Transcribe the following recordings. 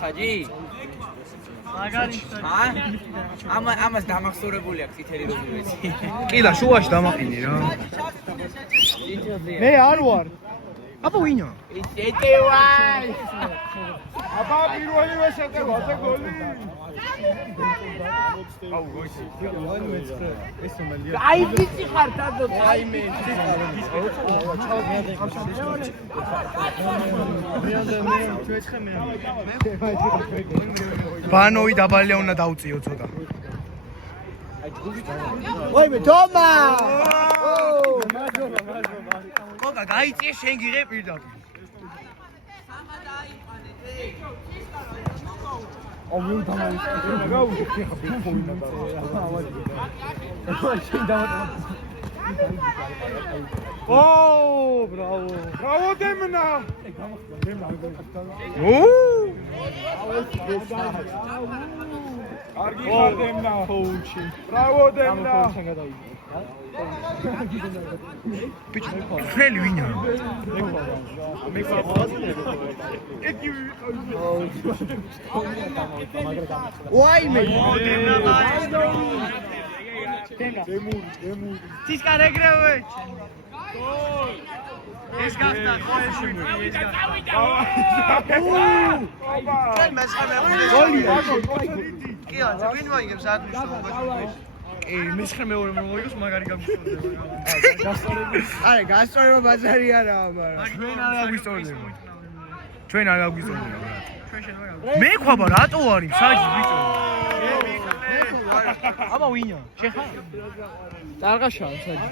ხაჯი? ამას დამახსოვრებული აქვს წითელი რომელიცი. კილა შუაში დამაყინე რა. მე არ ვარ. აბა ვინა? ეთე ვარ. აბა პირველივე შეტევაზე გოლი. აუ გოიცი. აი ვიცი ხარ დადო. აი მე. ბანოვი დაბალია უნდა დაუწიო ცოტა. ვაიმე თომა! კოკა გაიწიე შენ გიღე პირდაპირ. აუ თამაში. ო, ბრავო. ბრავო დემნა. კარგი ხარ დემნა. ფოუჩი. ბრავო დემნა. ბიჭო, ხელი ვინა? ვაიმე. დემური. ცისკარ ეგრევე. ეს გახდა ხოლმე. ჩვენ მეცხრე გოლი. კი არა, ვინ მოიგებს აღნიშნულებას? კი, მეცხრე მეორე მოიგებს მაგარი გამიშოვდება. არა, გასწორება ბაზარი არაა, მაგრამ ჩვენ არ აგვისწორდება. ჩვენ არ აგვისწორდება. მე ყვაბა რატო არის საჯი ბიჭო? აბა ვინა? შეხა? დარღაშაა საჯი.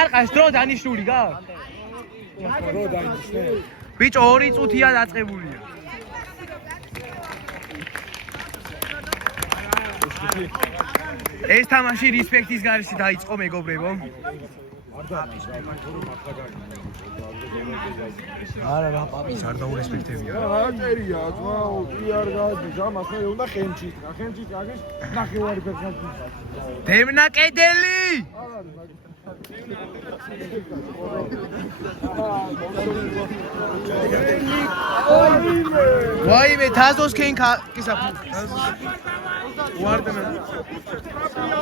არყას დრო დანიშნული გაქვს? რო დანიშნე. ბიჭო 2 წუთია დაწყებულია. ეს თამაში რესპექტის გარეშე დაიწყო მეგობრებო. არა რა პაპის არ დაურესპექტებია. რა წერია, თვაო, კი არ გადის, ამას მე უნდა ხენჩი. ხენჩი აგის ნახევარი ფეხბურთი. დემნა კედელი! ვაიმე თაზოს კენ კისა. ვარდნა